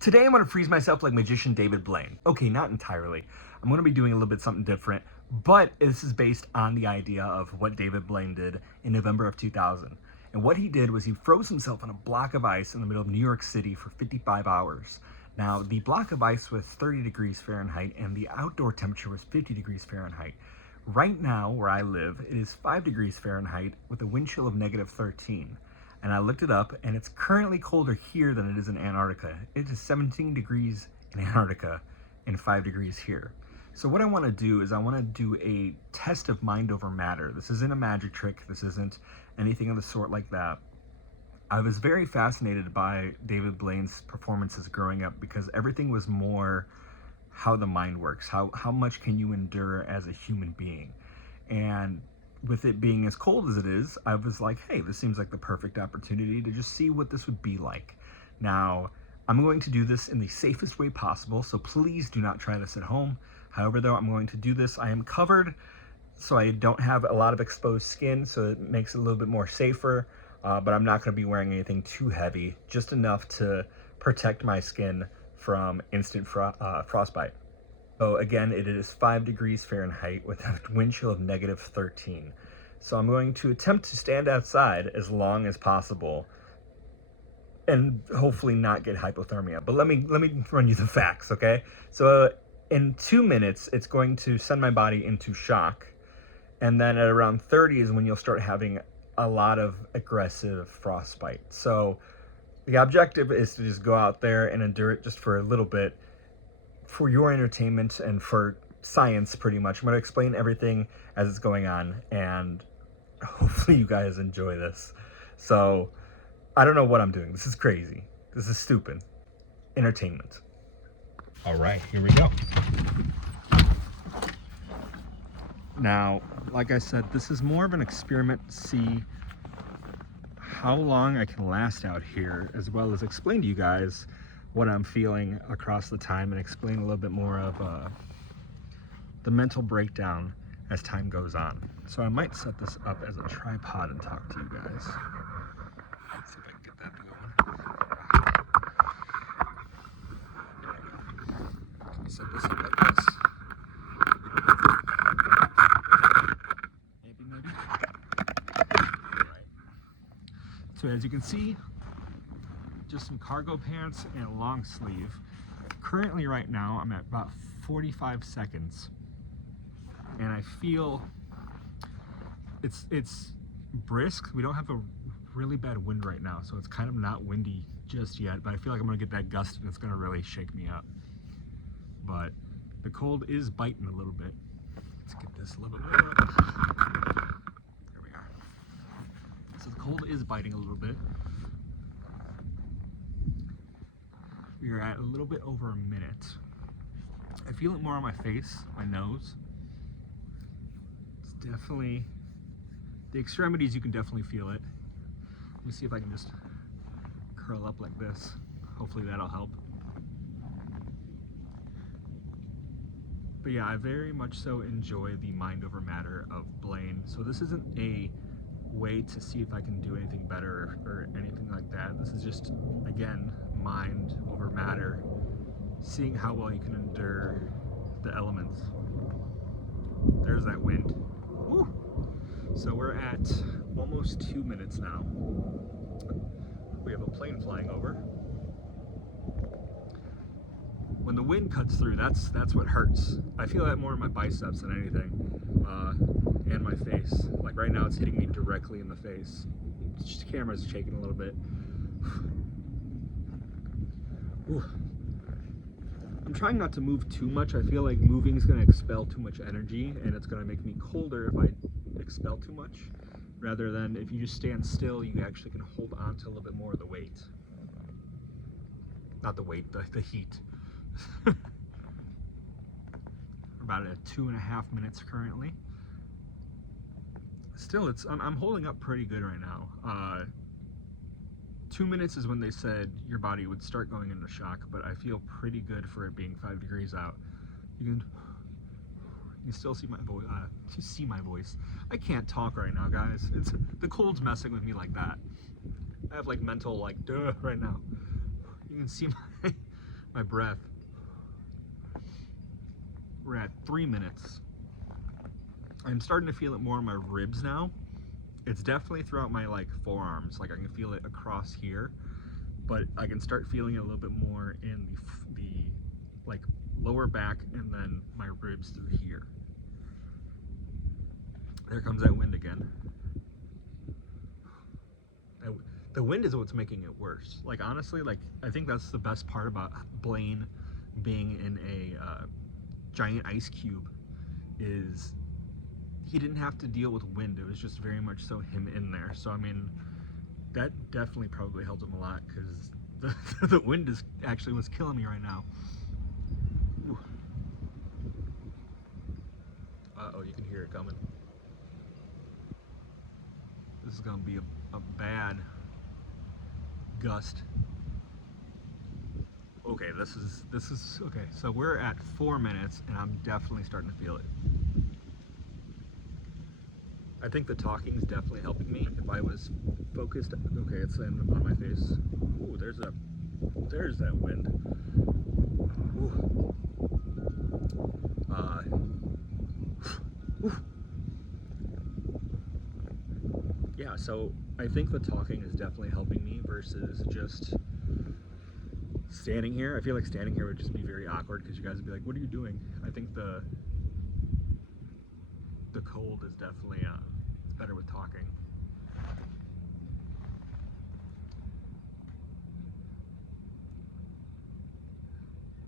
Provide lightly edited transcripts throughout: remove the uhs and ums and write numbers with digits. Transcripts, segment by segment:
Today I'm going to freeze myself like magician David Blaine. Okay, not entirely. I'm going to be doing a little bit something different, but this is based on the idea of what David Blaine did in November of 2000. And what he did was he froze himself on a block of ice in the middle of New York City for 55 hours. Now, the block of ice was 30 degrees Fahrenheit and the outdoor temperature was 50 degrees Fahrenheit. Right now, where I live, it is 5 degrees Fahrenheit with a wind chill of -13. And I looked it up, and it's currently colder here than it is in Antarctica. It is 17 degrees in Antarctica and 5 degrees here. So what I want to do is I want to do a test of mind over matter. This isn't a magic trick. This isn't anything of the sort like that. I was very fascinated by David Blaine's performances growing up because everything was more how the mind works. How much can you endure as a human being? And with it being as cold as it is, I was like, hey, this seems like the perfect opportunity to just see what this would be like. Now, I'm going to do this in the safest way possible, so please do not try this at home. However, though I'm going to do this, I am covered, so I don't have a lot of exposed skin, so it makes it a little bit more safer, but I'm not going to be wearing anything too heavy, just enough to protect my skin from instant frostbite. So again, it is 5 degrees Fahrenheit with a wind chill of -13. So I'm going to attempt to stand outside as long as possible and hopefully not get hypothermia. But let me run you the facts, okay? So in 2 minutes, it's going to send my body into shock. And then at around 30 is when you'll start having a lot of aggressive frostbite. So the objective is to just go out there and endure it just for a little bit, for your entertainment and for science, pretty much. I'm going to explain everything as it's going on, and hopefully you guys enjoy this. So, I don't know what I'm doing. This is crazy. This is stupid. Entertainment. All right, here we go. Now, like I said, this is more of an experiment to see how long I can last out here, as well as explain to you guys what I'm feeling across the time and explain a little bit more of the mental breakdown as time goes on. So I might set this up as a tripod and talk to you guys. Let's see if I can get that going. Set this up like this. Maybe. All right. So as you can see, just some cargo pants and a long sleeve. Currently right now I'm at about 45 seconds and I feel it's brisk. We don't have a really bad wind right now, so it's kind of not windy just yet, but I feel like I'm gonna get that gust and it's gonna really shake me up. But the cold is biting a little bit. Let's get this a little bit more. There we are. So the cold is biting a little bit. We are at a little bit over a minute. I feel it more on my face, my nose. It's definitely, the extremities, you can definitely feel it. Let me see if I can just curl up like this. Hopefully that'll help. But yeah, I very much so enjoy the mind over matter of Blaine. So this isn't a way to see if I can do anything better or anything like that. This is just, again, mind over matter, seeing how well you can endure the elements. There's that wind. Woo! So we're at almost 2 minutes now. We have a plane flying over. When the wind cuts through, that's what hurts. I feel that more in my biceps than anything, and my face. Like right now, it's hitting me directly in the face. The camera's shaking a little bit. Ooh. I'm trying not to move too much. I feel like moving is going to expel too much energy, and it's going to make me colder if I expel too much, rather than if you just stand still, you actually can hold on to a little bit more of the weight. Not the weight, the heat. We're about at 2.5 minutes currently. Still, I'm holding up pretty good right now. 2 minutes is when they said your body would start going into shock, but I feel pretty good for it being 5 degrees out. You can still see my voice. I can't talk right now, guys. The cold's messing with me like that. I have like mental duh right now. You can see my breath. We're at 3 minutes. I'm starting to feel it more in my ribs now. It's definitely throughout my like forearms, like I can feel it across here, but I can start feeling it a little bit more in the like lower back and then my ribs through here. There comes that wind again. The wind is what's making it worse. Like honestly, like I think that's the best part about Blaine being in a giant ice cube is he didn't have to deal with wind. It was just very much so him in there. So I mean, that definitely probably helped him a lot because the wind is actually what's killing me right now. Uh-oh, you can hear it coming. This is gonna be a bad gust. Okay, this is okay. So we're at 4 minutes and I'm definitely starting to feel it. I think the talking is definitely helping me. If I was focused, okay, it's on my face. Ooh, there's that wind. Ooh. Ooh. Yeah, so I think the talking is definitely helping me versus just standing here. I feel like standing here would just be very awkward because you guys would be like, what are you doing? I think the cold is definitely it's better with talking.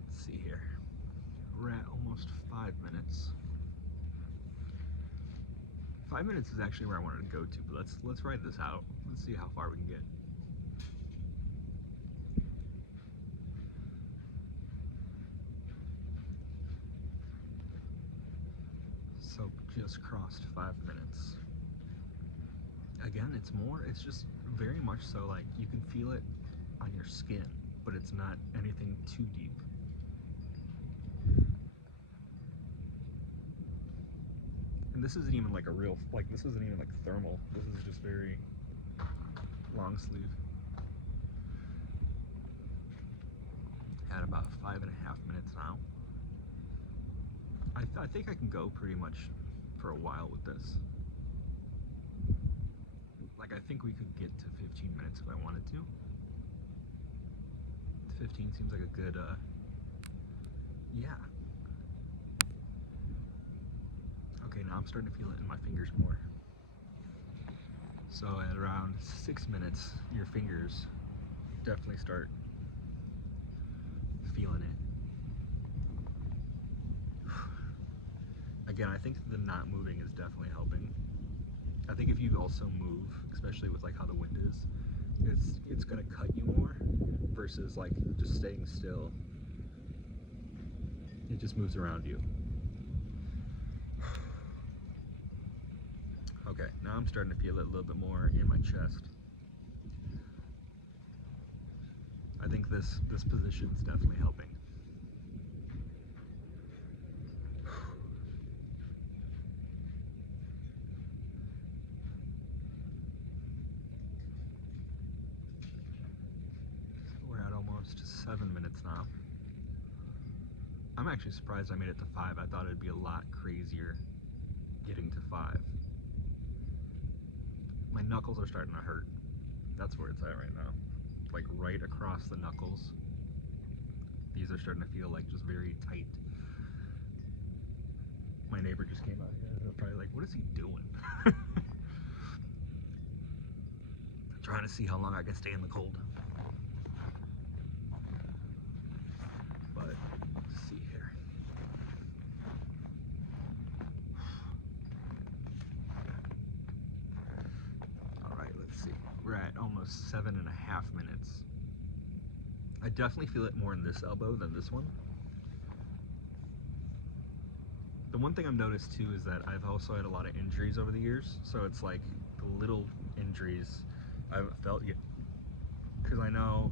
Let's see here. We're at almost 5 minutes. 5 minutes is actually where I wanted to go to, but let's ride this out. Let's see how far we can get. So just crossed 5 minutes. Again, it's just very much so like you can feel it on your skin, but it's not anything too deep. And this isn't even like a real, like this isn't even like thermal. This is just very long sleeve. At about 5.5 minutes now. I think I can go pretty much for a while with this. Like I think we could get to 15 minutes if I wanted to. 15 seems like a good, yeah. Okay, now I'm starting to feel it in my fingers more. So at around 6 minutes, your fingers definitely start feeling it. Again, I think the not moving is definitely helping. I think if you also move, especially with like how the wind is, it's gonna cut you more versus like just staying still. It just moves around you. Okay, now I'm starting to feel it a little bit more in my chest. I think this position is definitely helping. We're at almost 7 minutes now. I'm actually surprised I made it to 5. I thought it'd be a lot crazier getting to 5. My knuckles are starting to hurt. That's where it's at right now. Like right across the knuckles. These are starting to feel like just very tight. My neighbor just came out here. They're probably like, what is he doing? Trying to see how long I can stay in the cold. But let's see here. All right, let's see. We're at almost 7.5 minutes. I definitely feel it more in this elbow than this one. The one thing I've noticed too is that I've also had a lot of injuries over the years, so it's like the little injuries I haven't felt yet. Because I know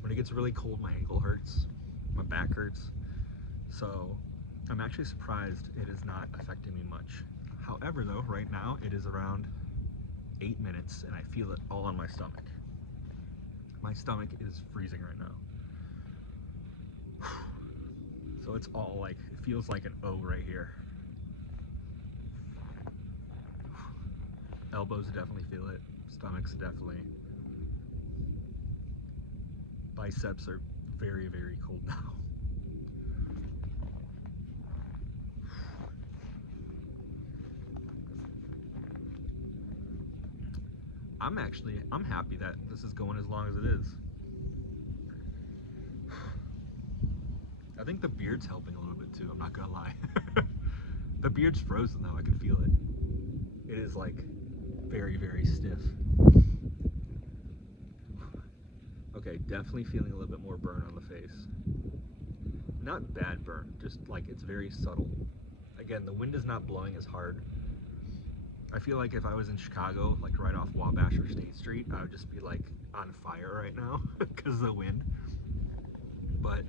when it gets really cold, my ankle hurts, my back hurts. So I'm actually surprised it is not affecting me much. However though, right now it is around 8 minutes and I feel it all on my stomach. My stomach is freezing right now. So it's all like, it feels like an O right here. Elbows definitely feel it. Stomach's definitely. Biceps are very, very cold now. I'm happy that this is going as long as it is. I think the beard's helping a little bit too, I'm not gonna lie. The beard's frozen though, I can feel it. It is like very, very stiff. Okay, definitely feeling a little bit more burn on the face. Not bad burn, just like it's very subtle. Again, the wind is not blowing as hard. I feel like if I was in Chicago, like right off Wabash or State Street, I would just be like on fire right now because of the wind. But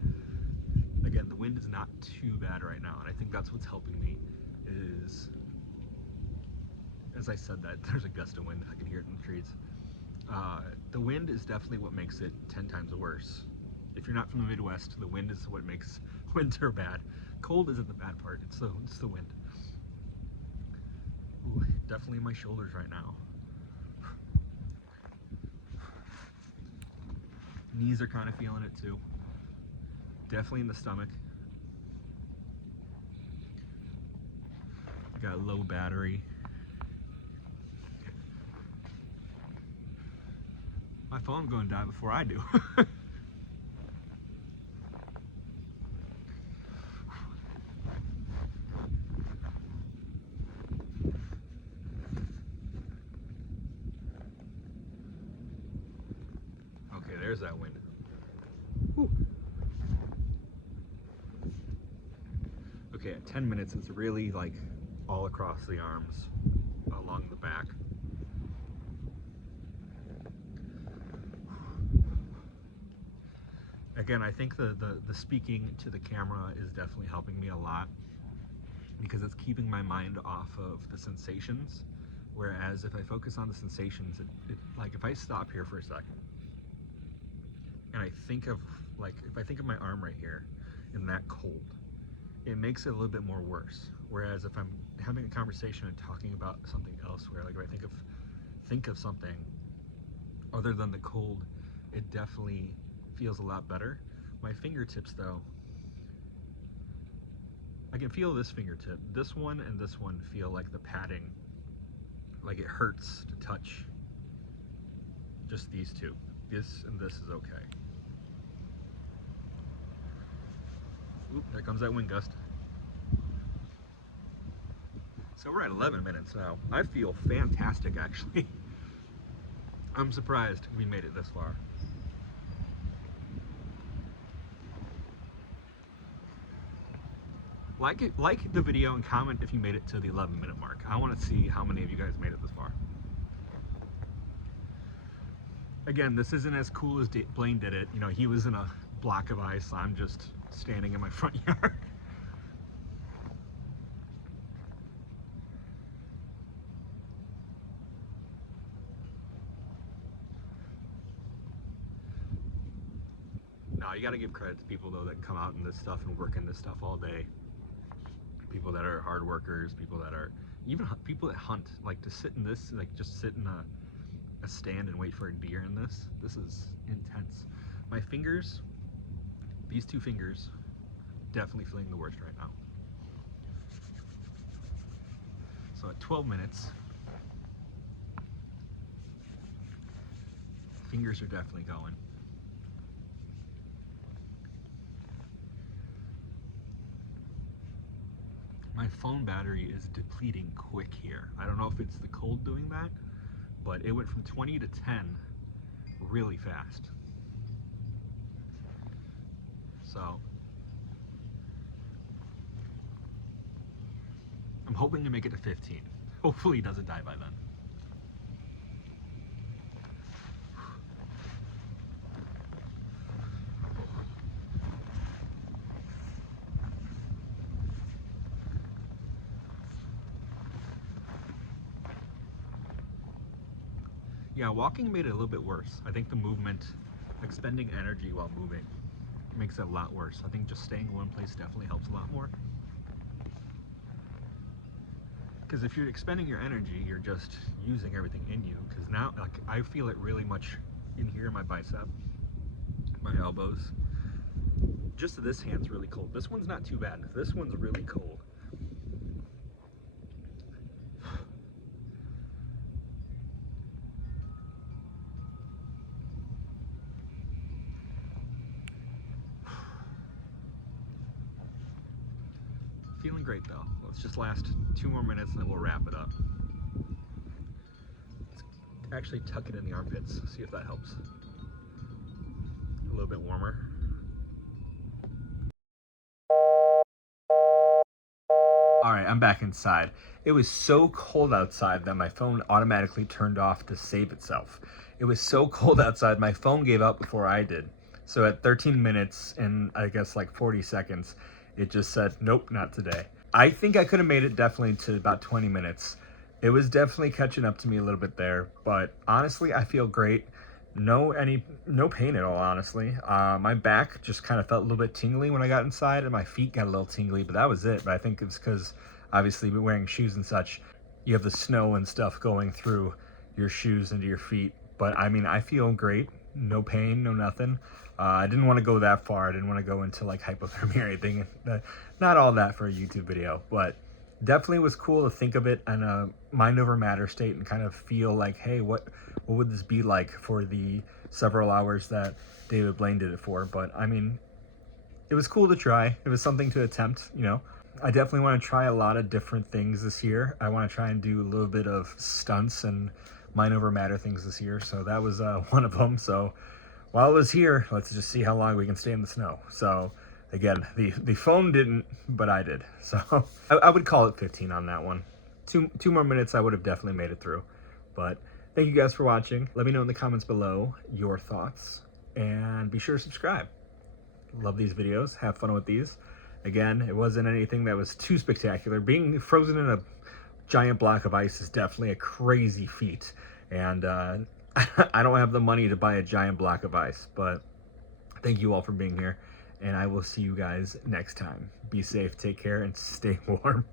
again, the wind is not too bad right now, and I think that's what's helping me is, as I said that, there's a gust of wind, I can hear it in the trees. The wind is definitely what makes it 10 times worse. If you're not from the Midwest, the wind is what makes winter bad. Cold isn't the bad part, it's the wind. Ooh, definitely my shoulders right now. Knees are kind of feeling it too. Definitely in the stomach. Got low battery. My phone's going to die before I do. Okay, there's that wind. Whew. Okay, at 10 minutes, it's really like all across the arms, along the back. Again, I think the speaking to the camera is definitely helping me a lot because it's keeping my mind off of the sensations. Whereas if I focus on the sensations, like if I stop here for a second and I think of, like, if I think of my arm right here and that cold, it makes it a little bit more worse. Whereas if I'm having a conversation and talking about something elsewhere, like if I think of something other than the cold, it definitely feels a lot better. My fingertips though, I can feel this fingertip. This one and this one feel like the padding, like it hurts to touch. Just these two. This and this is okay. Oop, there comes that wind gust. So we're at 11 minutes now. I feel fantastic actually. I'm surprised we made it this far. Like the video and comment if you made it to the 11-minute mark. I want to see how many of you guys made it this far. Again, this isn't as cool as Blaine did it. You know, he was in a block of ice. I'm just standing in my front yard. No, you got to give credit to people though that come out in this stuff and work in this stuff all day. People that are hard workers, people that are, even people that hunt, like to sit in this, like just sit in a stand and wait for a deer in this. This is intense. My fingers, these two fingers, definitely feeling the worst right now. So at 12 minutes, fingers are definitely going. My phone battery is depleting quick here. I don't know if it's the cold doing that, but it went from 20 to 10 really fast. So I'm hoping to make it to 15. Hopefully it doesn't die by then. Yeah, walking made it a little bit worse. I think the movement expending energy while moving makes it a lot worse. I think just staying in one place definitely helps a lot more. Because if you're expending your energy, you're just using everything in you. Because now, like, I feel it really much in here, my bicep, my elbows. Just this hand's really cold. This one's not too bad. This one's really cold. Feeling great though. Let's just last 2 more minutes and then we'll wrap it up. Let's actually tuck it in the armpits, see if that helps. A little bit warmer. Alright, I'm back inside. It was so cold outside that my phone automatically turned off to save itself. It was so cold outside, my phone gave up before I did. So at 13 minutes and I guess like 40 seconds, it just said, nope, not today. I think I could have made it definitely to about 20 minutes. It was definitely catching up to me a little bit there, but honestly, I feel great. No pain at all, honestly. My back just kind of felt a little bit tingly when I got inside, and my feet got a little tingly, but that was it. But I think it's because, obviously, wearing shoes and such, you have the snow and stuff going through your shoes into your feet. But, I mean, I feel great. No pain, no nothing. I didn't want to go that far. I didn't want to go into, like, hypothermia or anything. Not all that for a YouTube video, but definitely was cool to think of it in a mind over matter state and kind of feel like, hey, what would this be like for the several hours that David Blaine did it for? But I mean, it was cool to try. It was something to attempt, you know. I definitely want to try a lot of different things this year. I want to try and do a little bit of stunts and mind over matter things this year. So that was one of them. So while I was here, let's just see how long we can stay in the snow. So again, the phone didn't, but I did. So I would call it 15 on that one. Two more minutes, I would have definitely made it through. But thank you guys for watching. Let me know in the comments below your thoughts. And be sure to subscribe. Love these videos. Have fun with these. Again, it wasn't anything that was too spectacular. Being frozen in a giant block of ice is definitely a crazy feat. And I don't have the money to buy a giant block of ice. But thank you all for being here. And I will see you guys next time. Be safe, take care, and stay warm.